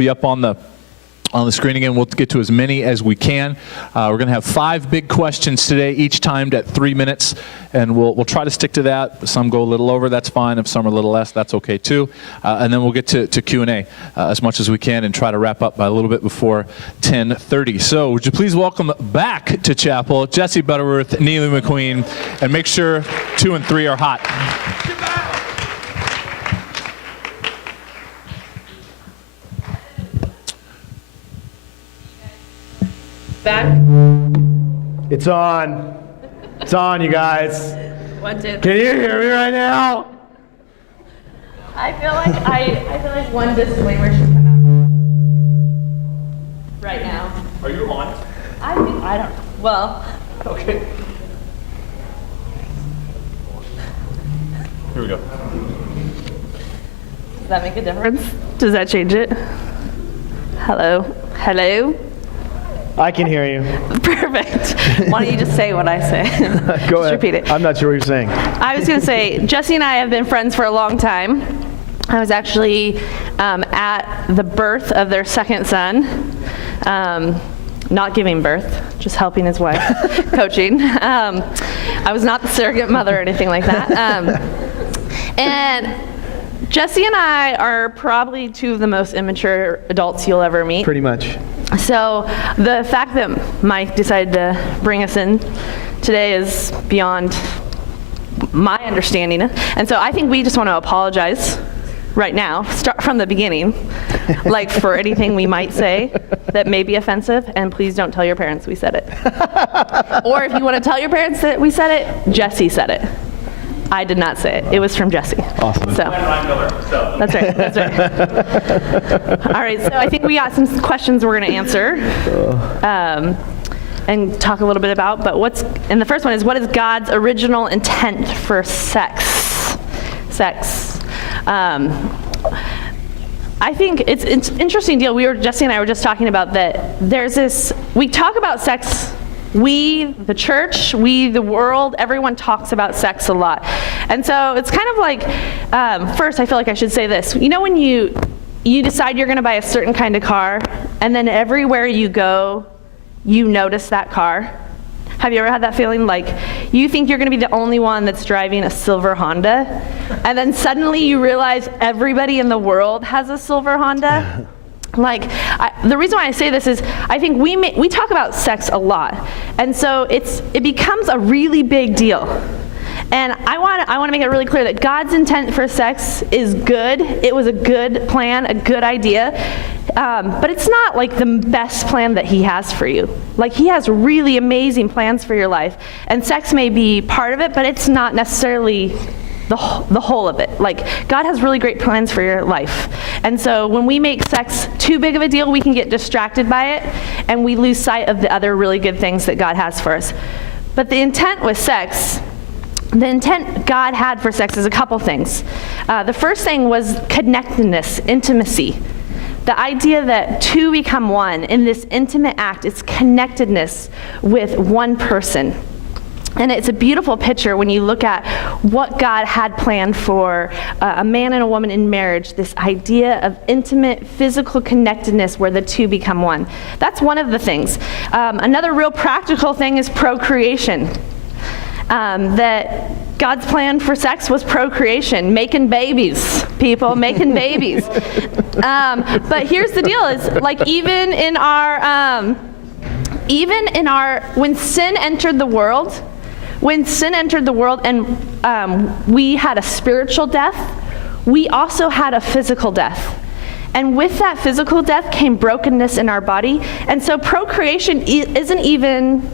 be up on the screen again. We'll get to as many as we can. We're going to have 5 big questions today, each timed at 3 minutes, and we'll try to stick to that. Some go a little over, that's fine. If some are a little less, that's okay too. And then we'll get to Q&A as much as we can and try to wrap up by a little bit before 10:30. So would you please welcome back to chapel Jesse Butterworth, Neely McQueen, and make sure 2 and 3 are hot. Back. It's on. It's on, you guys. 1, 2. Can you hear me right now? I feel like one disclaimer should come out right now. Are you on? I don't. Well. Okay. Here we go. Does that make a difference? Does that change it? Hello. Hello. I can hear you. Perfect. Why don't you just say what I say? Go ahead. Repeat it. I'm not sure what you're saying. I was going to say, Jesse and I have been friends for a long time. I was actually at the birth of their second son, not giving birth, just helping his wife, coaching. I was not the surrogate mother or anything like that. And Jesse and I are probably 2 of the most immature adults you'll ever meet. Pretty much. So the fact that Mike decided to bring us in today is beyond my understanding. And so I think we just want to apologize right now, start from the beginning, like for anything we might say that may be offensive, and please don't tell your parents we said it. Or if you want to tell your parents that we said it, Jesse said it. I did not say it. It was from Jesse. Awesome. So that's right. That's right. All right. So I think we got some questions we're going to answer and talk a little bit about. But and the first one is, what is God's original intent for sex? Sex. I think it's an interesting deal. Jesse and I were just talking about that. There's this. We talk about sex. We, the church, the world, everyone talks about sex a lot. And so it's kind of like, first I feel like I should say this. You know when you decide you're going to buy a certain kind of car, and then everywhere you go, you notice that car? Have you ever had that feeling like you think you're going to be the only one that's driving a silver Honda, and then suddenly you realize everybody in the world has a silver Honda? The reason why I say this is I think we talk about sex a lot, and so it becomes a really big deal. And I want to make it really clear that God's intent for sex is good. It was a good plan, a good idea, but it's not like the best plan that He has for you. Like, He has really amazing plans for your life, and sex may be part of it, but it's not necessarily the whole of it. Like, God has really great plans for your life. And so when we make sex too big of a deal, we can get distracted by it, and we lose sight of the other really good things that God has for us. But the intent with sex, the intent God had for sex is a couple things. The first thing was connectedness, intimacy. The idea that 2 become 1 in this intimate act is connectedness with one person. And it's a beautiful picture when you look at what God had planned for a man and a woman in marriage, this idea of intimate physical connectedness where the 2 become 1. That's one of the things. Another real practical thing is procreation. That God's plan for sex was procreation, making babies, people, making babies. But here's the deal, is like even in our, when sin entered the world, and we had a spiritual death, we also had a physical death. And with that physical death came brokenness in our body. And so procreation isn't even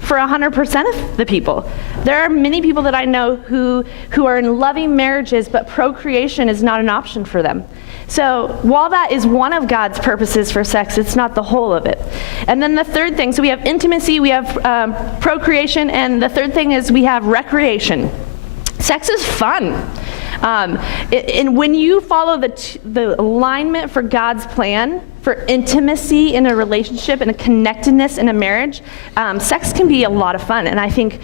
for 100% of the people. There are many people that I know who are in loving marriages, but procreation is not an option for them. So while that is one of God's purposes for sex, it's not the whole of it. And then the third thing, so we have intimacy, we have procreation, and the third thing is we have recreation. Sex is fun. And when you follow the alignment for God's plan, for intimacy in a relationship and a connectedness in a marriage, sex can be a lot of fun. And I think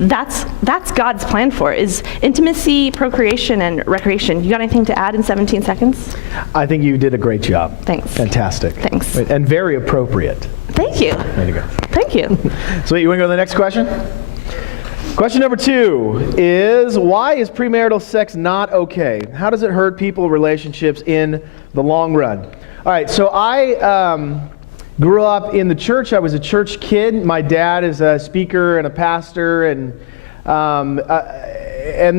that's God's plan for it, is intimacy, procreation, and recreation. You got anything to add in 17 seconds? I think you did a great job. Thanks. Fantastic. Thanks. And very appropriate. Thank you. Way to go. Thank you. So you want to go to the next question? Question number 2 is, why is premarital sex not okay? How does it hurt people, relationships in the long run? All right, so I grew up in the church. I was a church kid. My dad is a speaker and a pastor, and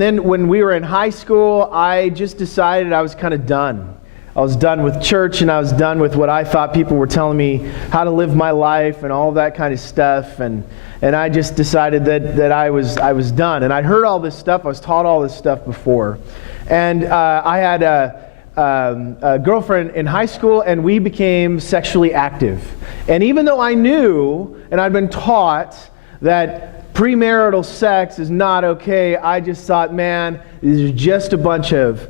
then when we were in high school, I just decided I was kind of done. I was done with church, and I was done with what I thought people were telling me how to live my life and all that kind of stuff. And I just decided that I was done. And I'd heard all this stuff. I was taught all this stuff before. And I had a girlfriend in high school, and we became sexually active. And even though I knew, and I'd been taught, that premarital sex is not okay, I just thought, man, these are just a bunch of,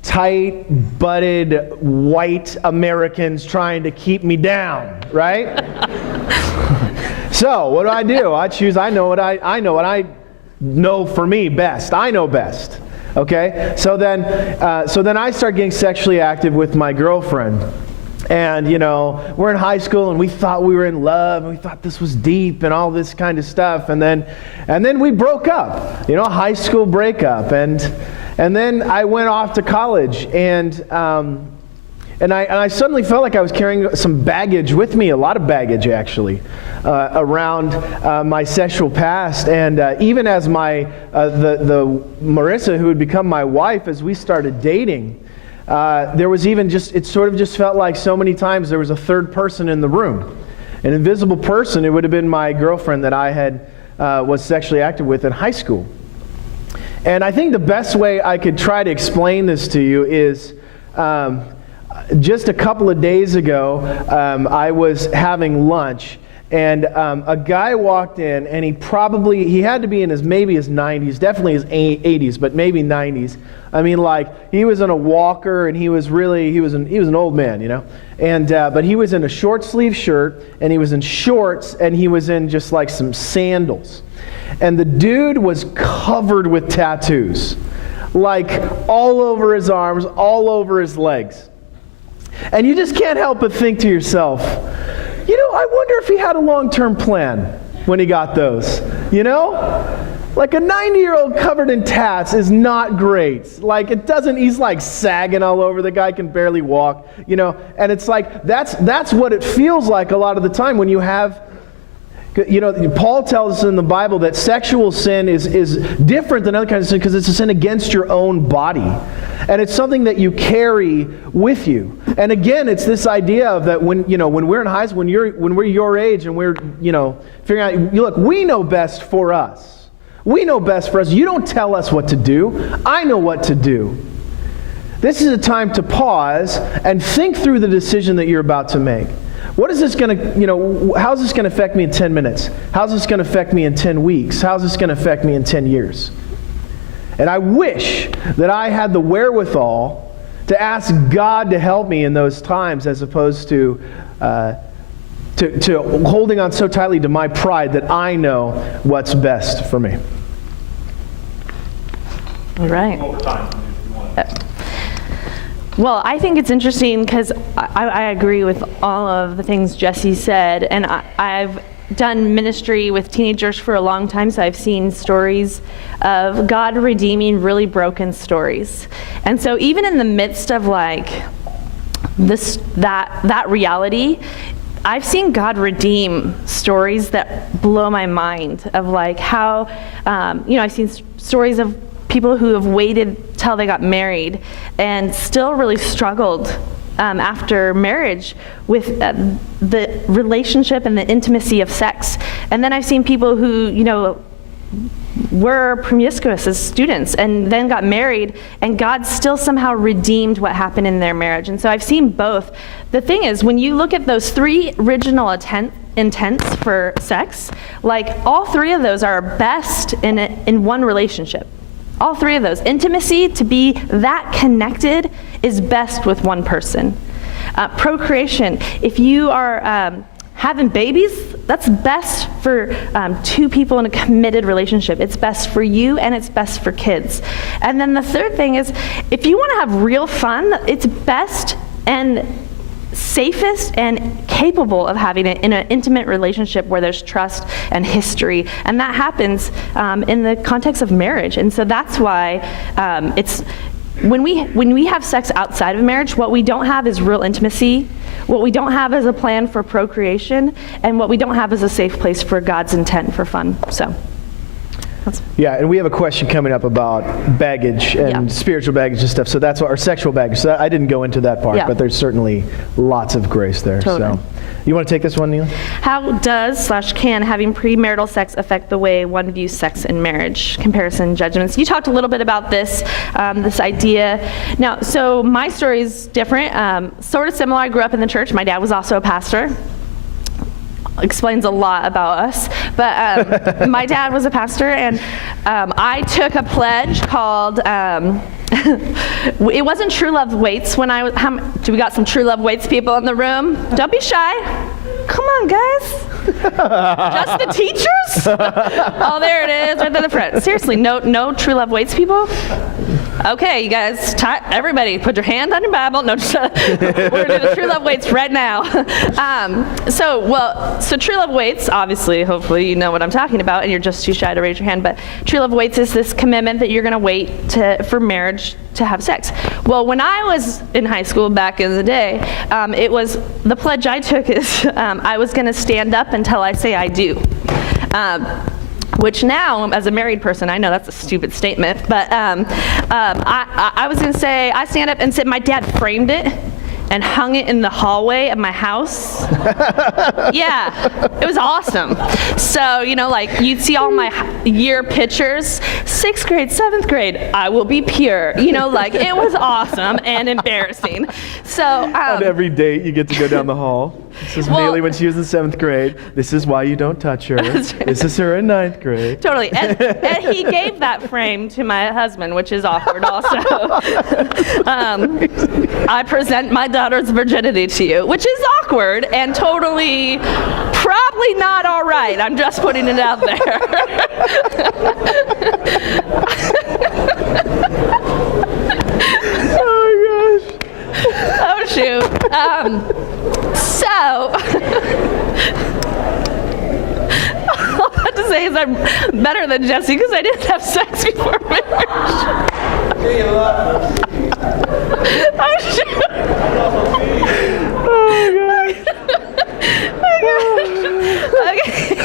tight-butted white Americans trying to keep me down, right? So what do? I know what I know for me best. I know best. Okay? So then I start getting sexually active with my girlfriend. And, we're in high school, and we thought we were in love, and we thought this was deep and all this kind of stuff. And then we broke up, high school breakup. And then I went off to college, and I suddenly felt like I was carrying some baggage with me, a lot of baggage actually, around my sexual past. And even as the Marissa, who would become my wife, as we started dating, there was it sort of just felt like so many times there was a third person in the room, an invisible person. It would have been my girlfriend that I was sexually active with in high school. And I think the best way I could try to explain this to you is, just a couple of days ago, I was having lunch, and a guy walked in, and he had to be in maybe his 90s, definitely his 80s, but maybe 90s. I mean, like, he was in a walker, and he was an old man, And but he was in a short sleeve shirt, and he was in shorts, and he was in just like some sandals. And the dude was covered with tattoos, like all over his arms, all over his legs. And you just can't help but think to yourself, I wonder if he had a long-term plan when he got those, Like a 90-year-old covered in tats is not great. Like he's like sagging all over. The guy can barely walk, And it's like, that's what it feels like a lot of the time when you have, Paul tells us in the Bible that sexual sin is different than other kinds of sin because it's a sin against your own body. And it's something that you carry with you. And again, it's this idea of that when we're in high school, when we're your age and we're, figuring out, look, we know best for us. We know best for us. You don't tell us what to do. I know what to do. This is a time to pause and think through the decision that you're about to make. What is this going to, how's this going to affect me in 10 minutes? How's this going to affect me in 10 weeks? How's this going to affect me in 10 years? And I wish that I had the wherewithal to ask God to help me in those times, as opposed to holding on so tightly to my pride that I know what's best for me. All right. Well, I think it's interesting because I agree with all of the things Jesse said, and I've done ministry with teenagers for a long time, so I've seen stories of God redeeming really broken stories. And so even in the midst of like that reality, I've seen God redeem stories that blow my mind of like how, I've seen stories of people who have waited till they got married and still really struggled after marriage with the relationship and the intimacy of sex. And then I've seen people who, were promiscuous as students and then got married, and God still somehow redeemed what happened in their marriage. And so I've seen both. The thing is, when you look at those three original intents for sex, like all three of those are best in one relationship. All three of those. Intimacy, to be that connected, is best with one person. Procreation, if you are having babies, that's best for 2 people in a committed relationship. It's best for you and it's best for kids. And then the third thing is, if you want to have real fun, it's best and safest and capable of having it in an intimate relationship where there's trust and history, and that happens in the context of marriage. And so that's why it's when we have sex outside of marriage, what we don't have is real intimacy. What we don't have is a plan for procreation, and what we don't have is a safe place for God's intent for fun. So. Yeah, and we have a question coming up about baggage and spiritual baggage and stuff. So that's our sexual baggage. So I didn't go into that part, but there's certainly lots of grace there. Totally. So, you want to take this one, Neely? How does/can having premarital sex affect the way one views sex in marriage? Comparison judgments. You talked a little bit about this, this idea. Now, so my story is different, sort of similar. I grew up in the church. My dad was also a pastor. Explains a lot about us, but my dad was a pastor, and I took a pledge called it wasn't True Love Waits. When do we got some True Love Waits people in the room? Don't be shy. Come on, guys. Just the teachers? Oh, there it is, right there in the front. Seriously, no True Love Waits people? Okay, you guys, everybody, put your hand on your Bible. No, we're going to do the True Love Waits right now. So True Love Waits, obviously, hopefully you know what I'm talking about, and you're just too shy to raise your hand, but True Love Waits is this commitment that you're going to wait for marriage to have sex. Well, when I was in high school back in the day, it was, the pledge I took is I was going to stand up until I say I do. Which now, as a married person, I know that's a stupid statement, but I was going to say, I stand up and say, my dad framed it and hung it in the hallway of my house. Yeah, it was awesome. So, like, you'd see all my year pictures, 6th grade, 7th grade, I will be pure. Like, it was awesome and embarrassing. So, on every date, you get to go down the hall. This is Neely when she was in 7th grade. This is why you don't touch her. This is her in 9th grade. Totally. And he gave that frame to my husband, which is awkward also. I present my daughter's virginity to you, which is awkward and totally probably not all right. I'm just putting it out there. Oh, my gosh. Oh, shoot. So, all I have to say is I'm better than Jesse because I didn't have sex before marriage. Oh, shoot. Oh, God. Okay.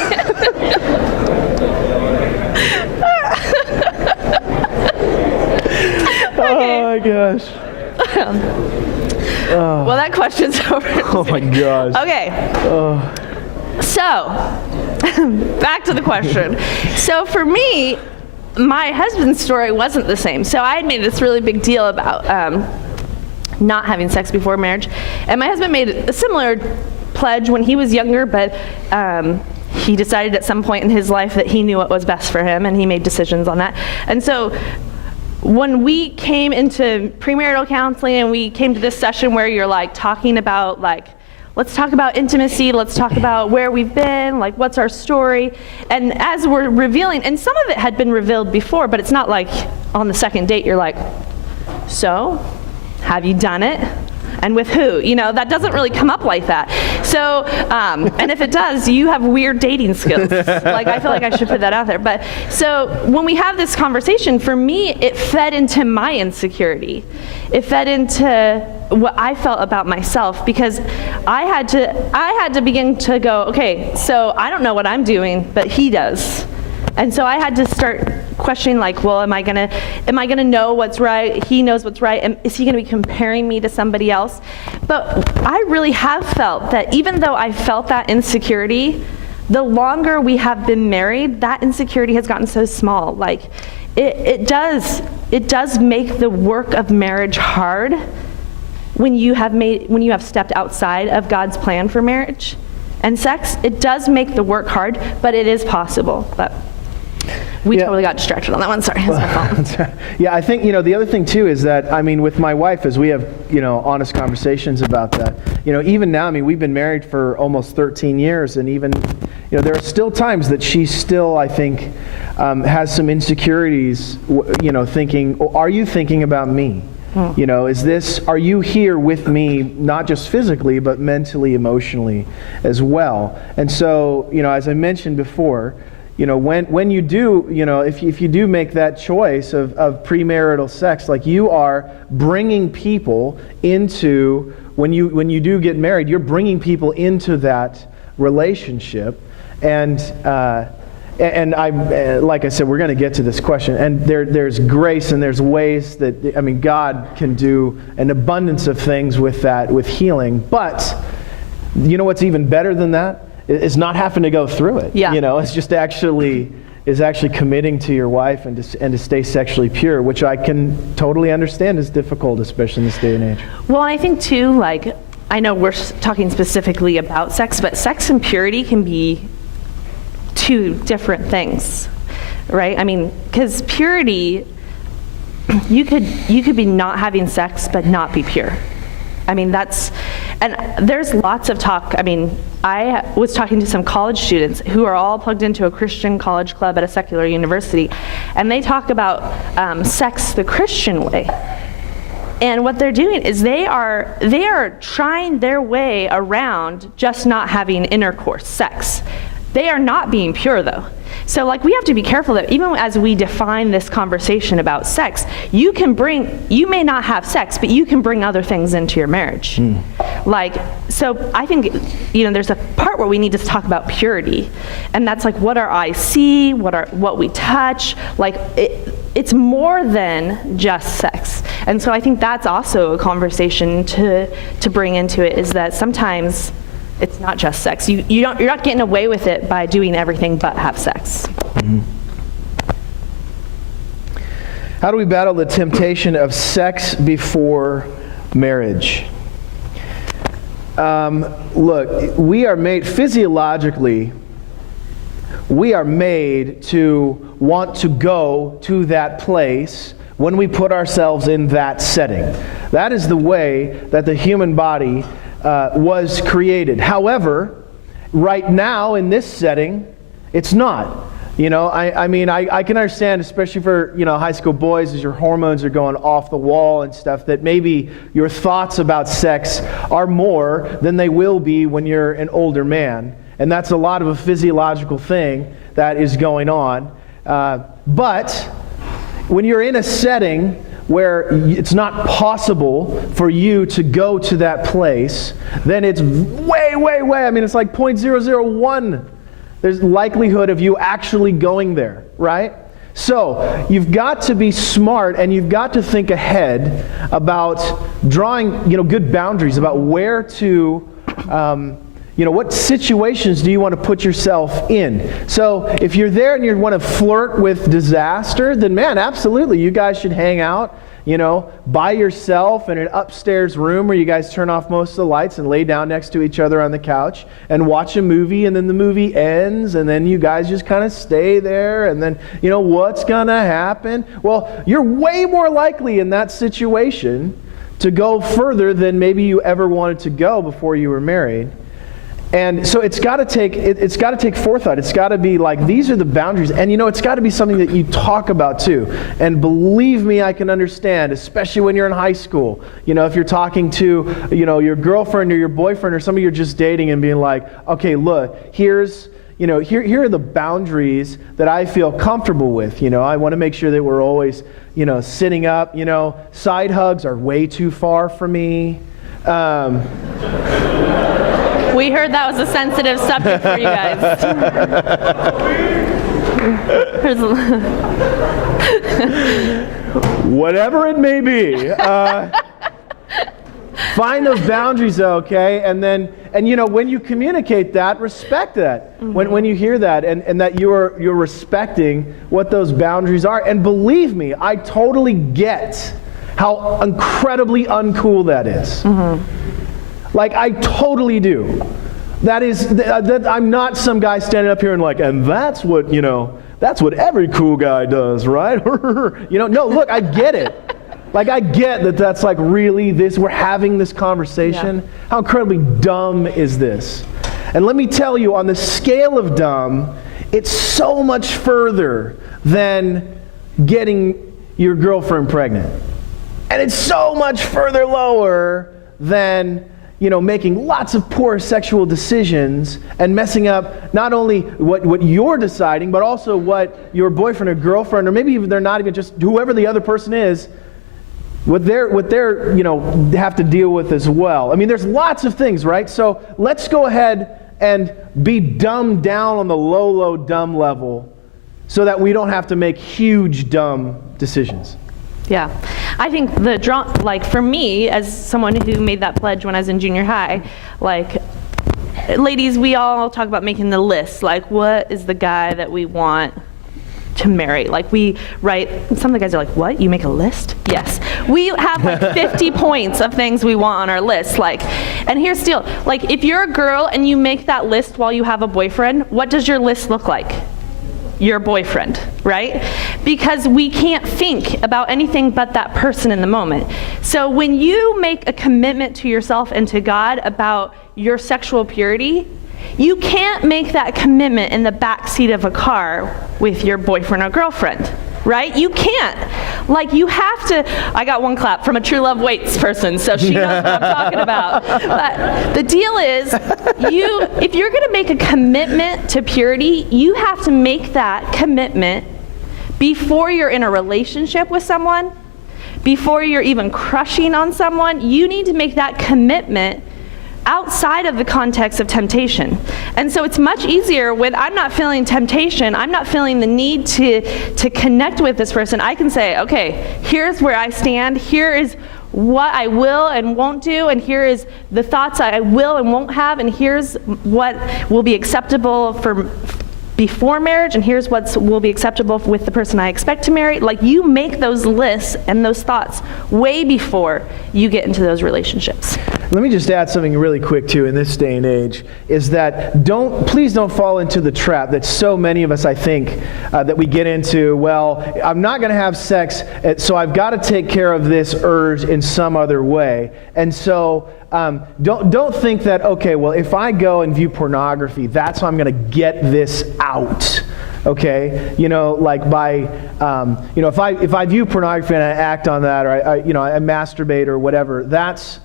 Oh, my gosh. Well, that question's over. Oh, my gosh. Okay. So, back to the question. So for me, my husband's story wasn't the same. So I had made this really big deal about not having sex before marriage. And my husband made a similar pledge when he was younger, but he decided at some point in his life that he knew what was best for him, and he made decisions on that. And so when we came into premarital counseling and we came to this session where you're like talking about like, let's talk about intimacy, let's talk about where we've been, like what's our story. And as we're revealing, and some of it had been revealed before, but it's not like on the second date you're like, so, have you done it? And with who? That doesn't really come up like that. So, and if it does, you have weird dating skills. Like, I feel like I should put that out there. But so when we have this conversation, for me, it fed into my insecurity. It fed into what I felt about myself, because I had to begin to go, okay, so I don't know what I'm doing, but he does. And so I had to start questioning, like, well, am I gonna know what's right? He knows what's right. And is he gonna be comparing me to somebody else? But I really have felt that even though I felt that insecurity, the longer we have been married, that insecurity has gotten so small. Like, it does make the work of marriage hard when you have stepped outside of God's plan for marriage and sex. It does make the work hard, but it is possible. We totally got distracted on that one. Sorry, that's my fault. Yeah, I think, the other thing too is that, with my wife, as we have, honest conversations about that, even now, we've been married for almost 13 years, and even, there are still times that she still, I think, has some insecurities, thinking, are you thinking about me? Are you here with me, not just physically, but mentally, emotionally as well? And so, as I mentioned before, when you do, if you do make that choice of premarital sex, like you are bringing people into, when you do get married, you're bringing people into that relationship. And like I said, we're going to get to this question. And there's grace and there's ways that, God can do an abundance of things with that, with healing. But you know what's even better than that? Is not having to go through it. Yeah. It's just actually committing to your wife and to stay sexually pure, which I can totally understand is difficult, especially in this day and age. Well, I think too, I know we're talking specifically about sex, but sex and purity can be two different things, right? Because purity, you could be not having sex but not be pure. And there's lots of talk. I was talking to some college students who are all plugged into a Christian college club at a secular university, and they talk about sex the Christian way. And what they're doing is they are trying their way around just not having intercourse, sex. They are not being pure, though. So we have to be careful that even as we define this conversation about sex, you may not have sex, but you can bring other things into your marriage. So I think, there's a part where we need to talk about purity. And that's what our eyes see, what we touch. It's more than just sex. And so I think that's also a conversation to bring into it, is that sometimes it's not just sex. You're not getting away with it by doing everything but have sex. Mm-hmm. How do we battle the temptation of sex before marriage? Look, we are made physiologically, we are made to want to go to that place when we put ourselves in that setting. That is the way that the human body was created. However, right now in this setting, it's not. I can understand, especially for, high school boys, as your hormones are going off the wall and stuff, that maybe your thoughts about sex are more than they will be when you're an older man. And that's a lot of a physiological thing that is going on. But when you're in a setting where it's not possible for you to go to that place, then it's way, it's like 0.001. There's likelihood of you actually going there, right? So you've got to be smart, and you've got to think ahead about drawing, good boundaries about where to, what situations do you want to put yourself in? So if you're there and you want to flirt with disaster, then man, absolutely, you guys should hang out, by yourself in an upstairs room where you guys turn off most of the lights and lay down next to each other on the couch and watch a movie, and then the movie ends, and then you guys just kind of stay there, and then, what's going to happen? Well, you're way more likely in that situation to go further than maybe you ever wanted to go before you were married. And so it's got to take forethought. It's got to be these are the boundaries. And it's got to be something that you talk about too. And believe me, I can understand, especially when you're in high school. If you're talking to, your girlfriend or your boyfriend or somebody you're just dating and being like, okay, look, here are the boundaries that I feel comfortable with. I want to make sure that we're always, sitting up. Side hugs are way too far for me. We heard that was a sensitive subject for you guys. Whatever it may be. Find those boundaries, okay? And when you communicate that, respect that. Mm-hmm. When you hear that, and that you're respecting what those boundaries are. And believe me, I totally get how incredibly uncool that is. Mm-hmm. I totally do. That I'm not some guy standing up here and and that's what, that's what every cool guy does, right? No, look, I get it. Like, I get that that's like really this, we're having this conversation. Yeah. How incredibly dumb is this? And let me tell you, on the scale of dumb, it's so much further than getting your girlfriend pregnant. And it's so much further lower than, making lots of poor sexual decisions and messing up not only what you're deciding, but also what your boyfriend or girlfriend, or maybe even they're not even just whoever the other person is, what they're have to deal with as well. I mean, there's lots of things, right? So let's go ahead and be dumbed down on the low dumb level so that we don't have to make huge dumb decisions. Yeah. I think for me, as someone who made that pledge when I was in junior high, ladies, we all talk about making the list. Like, what is the guy that we want to marry? Like, we write, some of the guys are like, what? You make a list? Yes. We have 50 points of things we want on our list. And here's the deal. If you're a girl and you make that list while you have a boyfriend, what does your list look like? Your boyfriend, right? Because we can't think about anything but that person in the moment. So when you make a commitment to yourself and to God about your sexual purity, you can't make that commitment in the back seat of a car with your boyfriend or girlfriend, right? You can't. You have to. I got one clap from a True Love Waits person, so she knows what I'm talking about. But the deal is, if you're going to make a commitment to purity, you have to make that commitment before you're in a relationship with someone, before you're even crushing on someone. You need to make that commitment outside of the context of temptation. And so it's much easier when I'm not feeling temptation, I'm not feeling the need to connect with this person. I can say, okay, here's where I stand, here is what I will and won't do, and here is the thoughts I will and won't have, and here's what will be acceptable for before marriage, and here's what will be acceptable with the person I expect to marry. You make those lists and those thoughts way before you get into those relationships. Let me just add something really quick too in this day and age, is that please don't fall into the trap that so many of us, I think, that we get into. Well, I'm not going to have sex, so I've got to take care of this urge in some other way. And so don't think that, okay, well, if I go and view pornography, that's how I'm going to get this out. Okay, if I view pornography and I act on that, or I masturbate or whatever, that's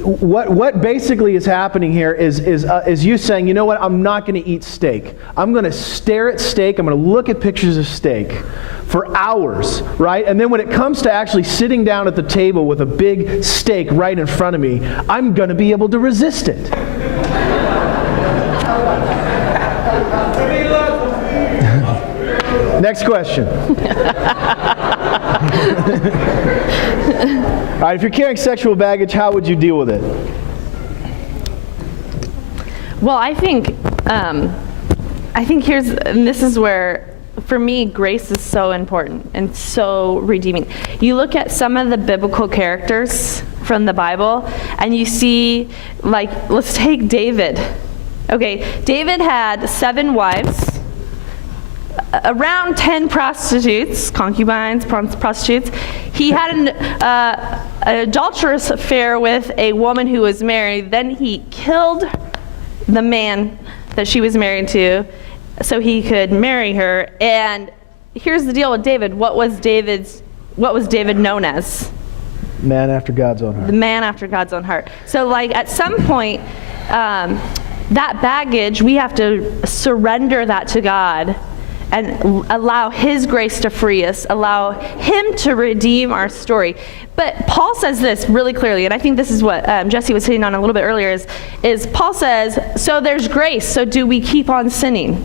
what basically is happening here is you saying, you know what, I'm not going to eat steak. I'm going to stare at steak. I'm going to look at pictures of steak for hours, right? And then when it comes to actually sitting down at the table with a big steak right in front of me, I'm going to be able to resist it. Next question. All right, if you're carrying sexual baggage, how would you deal with it? Well, I think this is where, for me, grace is so important and so redeeming. You look at some of the biblical characters from the Bible, and you see, let's take David. Okay, David had 7 wives, around 10 prostitutes, concubines, prostitutes. He had an adulterous affair with a woman who was married. Then he killed the man that she was married to so he could marry her. And here's the deal with David. What was David known as? Man after God's own heart. The man after God's own heart. So at some point, that baggage, we have to surrender that to God and allow His grace to free us, allow Him to redeem our story. But Paul says this really clearly, and I think this is what Jesse was hitting on a little bit earlier, is Paul says, so there's grace, so do we keep on sinning?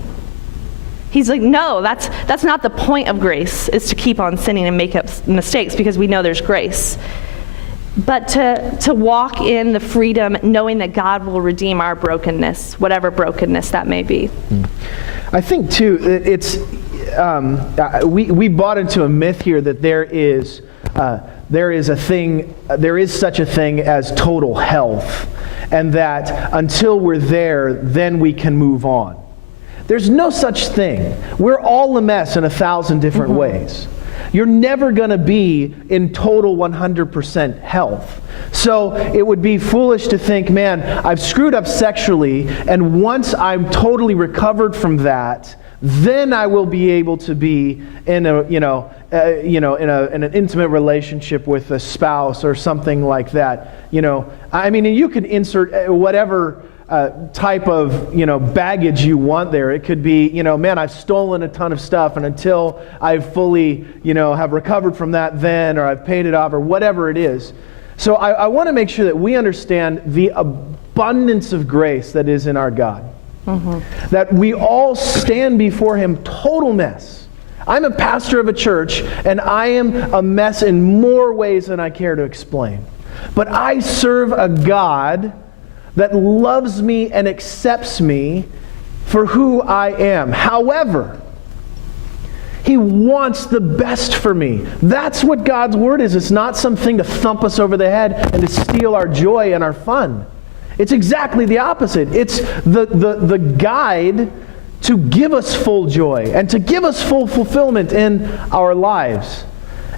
He's like, no, that's not the point of grace, is to keep on sinning and make up mistakes, because we know there's grace. But to walk in the freedom knowing that God will redeem our brokenness, whatever brokenness that may be. I think too, it's we bought into a myth here that there is such a thing as total health, and that until we're there, then we can move on. There's no such thing. We're all a mess in 1,000 different ways. You're never going to be in total 100% health. So it would be foolish to think, man, I've screwed up sexually, and once I'm totally recovered from that, then I will be able to be in in an intimate relationship with a spouse or something like that. I mean, you could insert whatever type of baggage you want there. It could be, man, I've stolen a ton of stuff, and until I've fully have recovered from that, then, or I've paid it off, or whatever it is. So I want to make sure that we understand the abundance of grace that is in our God. That we all stand before Him total mess. I'm a pastor of a church, and I am a mess in more ways than I care to explain. But I serve a God that loves me and accepts me for who I am. However, He wants the best for me. That's what God's Word is. It's not something to thump us over the head and to steal our joy and our fun. It's exactly the opposite. It's the guide to give us full joy and to give us full fulfillment in our lives.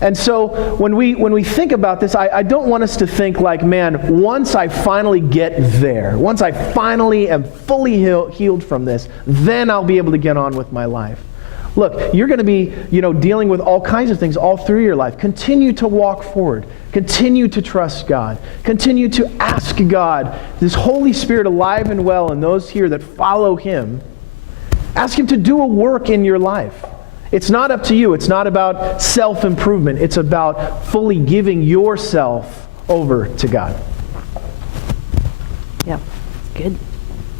And so when we think about this, I don't want us to think like, man, once I finally get there, once I finally am fully healed from this, then I'll be able to get on with my life. Look, you're going to be, dealing with all kinds of things all through your life. Continue to walk forward. Continue to trust God. Continue to ask God, this Holy Spirit alive and well, and those here that follow Him, ask Him to do a work in your life. It's not up to you. It's not about self-improvement. It's about fully giving yourself over to God. Yeah. Good.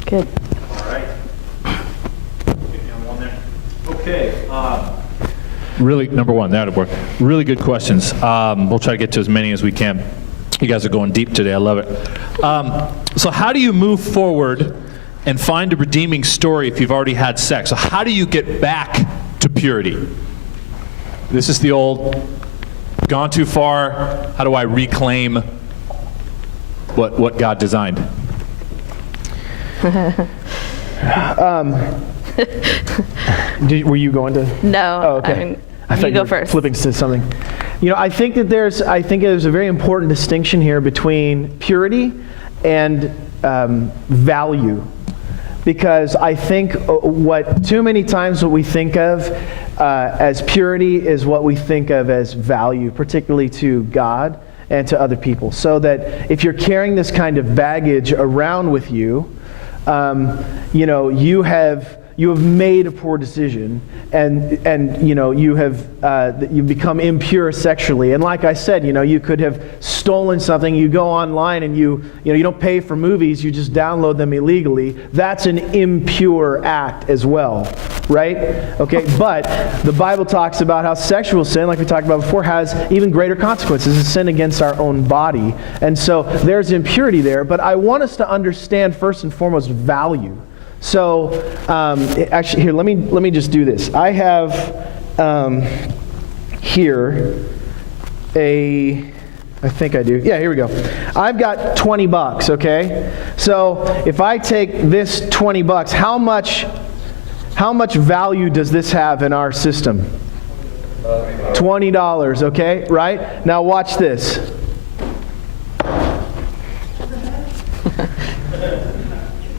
Good. All right. Get down one there. Okay. Really, number one, that would work. Really good questions. We'll try to get to as many as we can. You guys are going deep today. I love it. So how do you move forward and find a redeeming story if you've already had sex? So how do you get back to purity? This is the old, gone too far, how do I reclaim what God designed? Were you going to? No. Oh, okay. I mean, I thought you go were first. Flipping to something. I think there's a very important distinction here between purity and value. Because I think what too many times what we think of as purity is what we think of as value, particularly to God and to other people. So that if you're carrying this kind of baggage around with you, you have made a poor decision, and you've become impure sexually. And like I said, you could have stolen something. You go online and you don't pay for movies. You just download them illegally. That's an impure act as well, right? Okay, but the Bible talks about how sexual sin, like we talked about before, has even greater consequences. It's sin against our own body, and so there's impurity there. But I want us to understand first and foremost value. So, actually, here, let me just do this. I have here I think I do. Yeah, here we go. I've got $20, okay? So, if I take this $20, how much value does this have in our system? $20, okay? Right? Now watch this.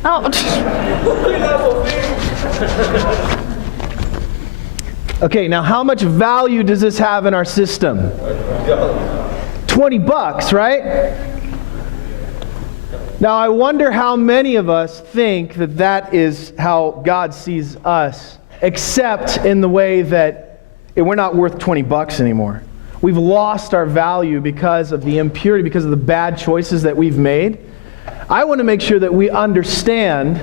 Oh. Okay, now how much value does this have in our system? $20, right? Now I wonder how many of us think that is how God sees us, except in the way that we're not worth $20 anymore. We've lost our value because of the impurity, because of the bad choices that we've made. I want to make sure that we understand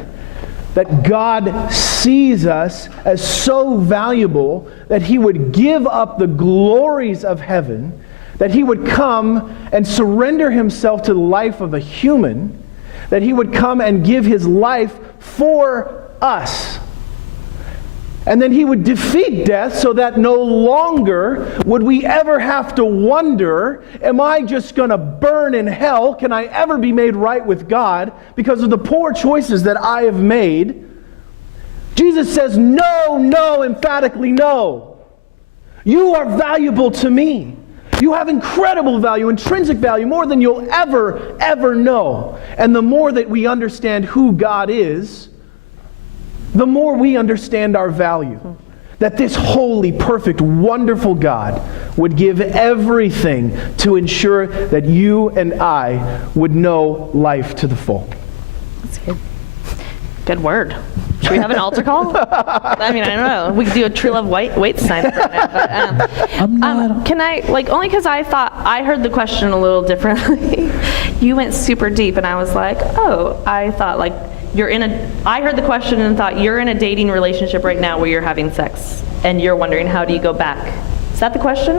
that God sees us as so valuable that He would give up the glories of heaven, that He would come and surrender Himself to the life of a human, that He would come and give His life for us. And then He would defeat death so that no longer would we ever have to wonder, am I just going to burn in hell? Can I ever be made right with God because of the poor choices that I have made? Jesus says, no, no, emphatically no. You are valuable to me. You have incredible value, intrinsic value, more than you'll ever know. And the more that we understand who God is, the more we understand our value. That this holy, perfect, wonderful God would give everything to ensure that you and I would know life to the full. That's good. Good word. Should we have an altar call? I mean, I don't know. We could do a True Love Wait sign up right now. But, can I, only because I thought, I heard the question a little differently. You went super deep, and I was like, oh, I thought, I heard the question and thought, you're in a dating relationship right now where you're having sex, and you're wondering, how do you go back? Is that the question?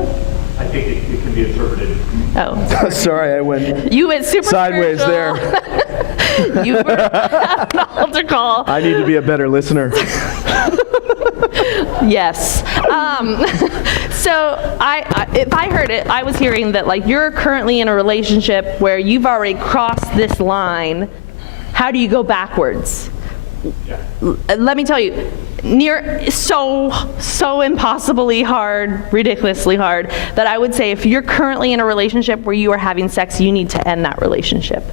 I think it can be interpreted. Oh. Sorry, I went You went super sideways spiritual. there. You were at an altar call. I need to be a better listener. Yes. So if I heard it, I was hearing that you're currently in a relationship where you've already crossed this line. How do you go backwards? Yeah. Let me tell you, so impossibly hard, ridiculously hard, that I would say if you're currently in a relationship where you are having sex, you need to end that relationship.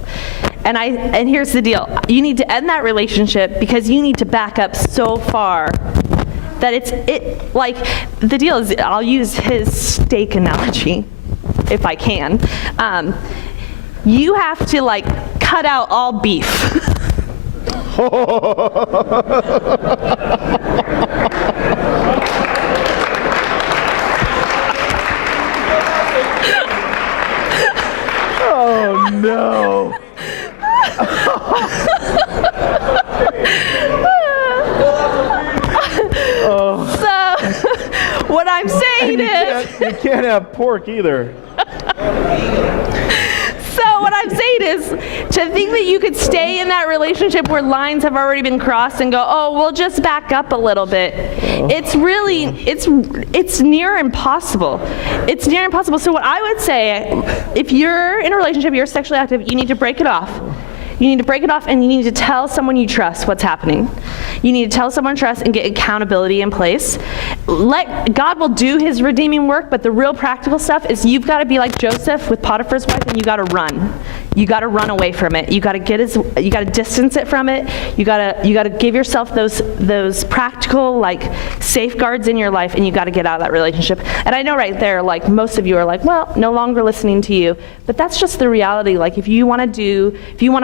And here's the deal. You need to end that relationship because you need to back up so far that the deal is, I'll use his steak analogy if I can. You have to cut out all beef. Oh no. So what I'm saying is, you can't have pork either. So what I'm saying is, to think that you could stay in that relationship where lines have already been crossed and go, oh, we'll just back up a little bit. It's really, it's near impossible. It's near impossible. So what I would say, if you're in a relationship, you're sexually active, you need to break it off. You need to break it off, and you need to tell someone you trust what's happening. You need to tell someone you trust and get accountability in place. God will do his redeeming work, but the real practical stuff is you've got to be like Joseph with Potiphar's wife, and you got to run. You got to run away from it. You got to distance it from it. You got to give yourself those practical safeguards in your life, and you got to get out of that relationship. And I know right there, most of you are well, no longer listening to you, but that's just the reality. If you want to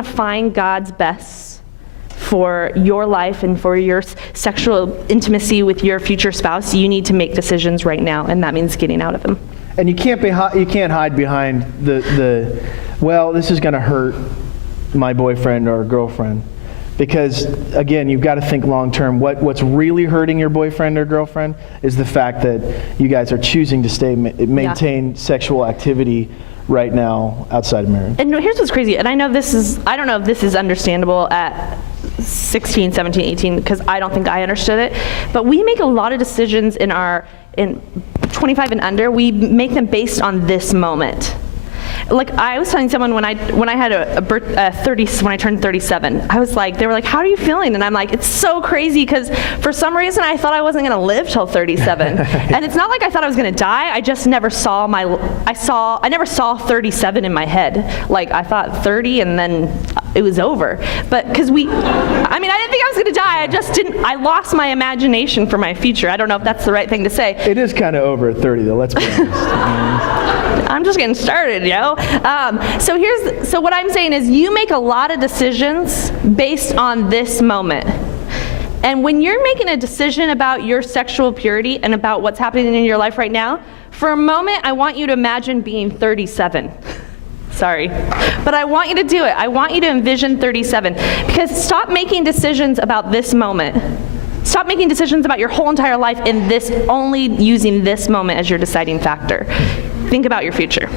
find God's best for your life and for your sexual intimacy with your future spouse, you need to make decisions right now, and that means getting out of them. And you can't hide behind the well, this is going to hurt my boyfriend or girlfriend, because again, you've got to think long term. What's really hurting your boyfriend or girlfriend is the fact that you guys are choosing to maintain sexual activity right now outside of marriage. And here's what's crazy, and I don't know if this is understandable at 16, 17, 18, because I don't think I understood it, but we make a lot of decisions in 25 and under, we make them based on this moment. I was telling someone when I had when I turned 37, I was they were like, how are you feeling? And I'm like, it's so crazy, because for some reason I thought I wasn't going to live till 37. And it's not like I thought I was going to die. I just never saw I never saw 37 in my head. I thought 30 and then it was over. But because I didn't think I was going to die. I lost my imagination for my future. I don't know if that's the right thing to say. It is kind of over at 30 though, let's be honest. I'm just getting started, yo. So what I'm saying is, you make a lot of decisions based on this moment. And when you're making a decision about your sexual purity and about what's happening in your life right now, for a moment, I want you to imagine being 37. Sorry. But I want you to do it. I want you to envision 37. Because stop making decisions about this moment. Stop making decisions about your whole entire life only using this moment as your deciding factor. Think about your future.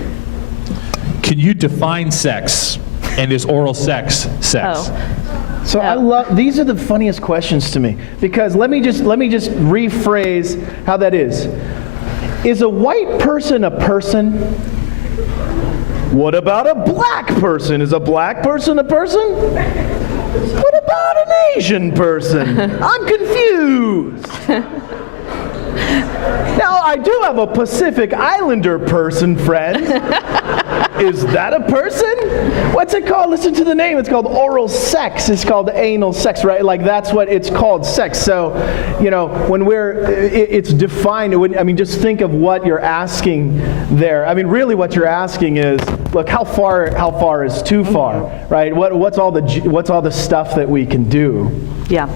Can you define sex? And is oral sex sex? Oh. So I love, these are the funniest questions to me, because let me just rephrase how that is. Is a white person a person? What about a black person? Is a black person a person? What about an Asian person? I'm confused. Now, I do have a Pacific Islander person friend. Is that a person? What's it called? Listen to the name. It's called oral sex. It's called anal sex, right? Like, that's what it's called, sex. So, you know, when it's defined, I mean, just think of what you're asking there. I mean, really what you're asking is, look, how far is too far, right? What's all the stuff that we can do? Yeah.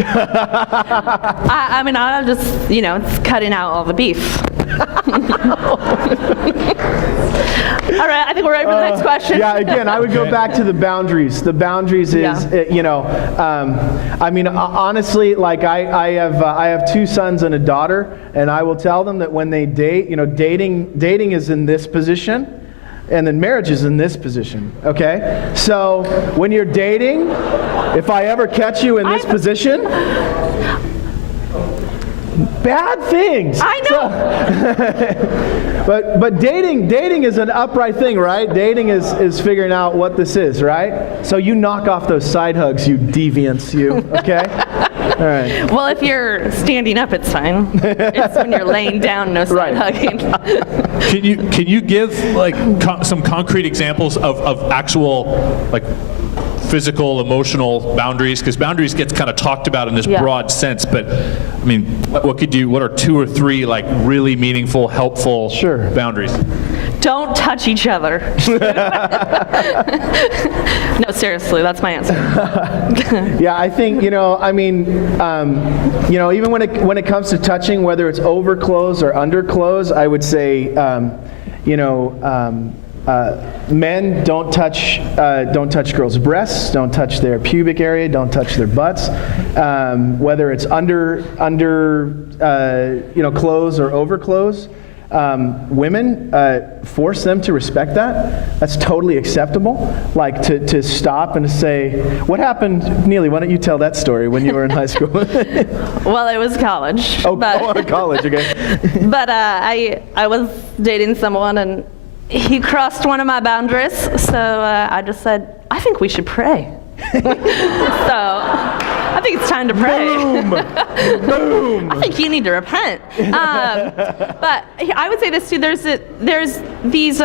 I mean, I'll just, you know, it's cutting out all the beef. All right, I think we're ready for the next question. Yeah, again, I would go back to the boundaries. The boundaries is, you know, I mean, honestly, like I have 2 sons and a daughter, and I will tell them that when they date, you know, dating is in this position, and then marriage is in this position, okay? So when you're dating, if I ever catch you in this position, bad things. I know. But dating is an upright thing, right? Dating is figuring out what this is, right? So you knock off those side hugs, you deviants, you, okay? All right. Well, if you're standing up, it's fine. It's when you're laying down, no side hugging. Can you give like some concrete examples of actual like physical, emotional boundaries? Because boundaries gets kind of talked about in this broad sense, but I mean, what are 2 or 3 like really meaningful, helpful boundaries? Don't touch each other. No, seriously, that's my answer. Yeah, I think, you know, I mean, you know, even when it comes to touching, whether it's over clothes or under clothes, I would say, you know, men don't touch girls' breasts, don't touch their pubic area, don't touch their butts. Whether it's under you know, clothes or over clothes. Women, force them to respect that. That's totally acceptable. Like to stop and to say, what happened, Neely, why don't you tell that story when you were in high school? Well, it was college. College, okay. But I was dating someone, and he crossed one of my boundaries, so I just said, I think we should pray. So I think it's time to pray. Boom! Boom! I think you need to repent. But I would say this too. There's these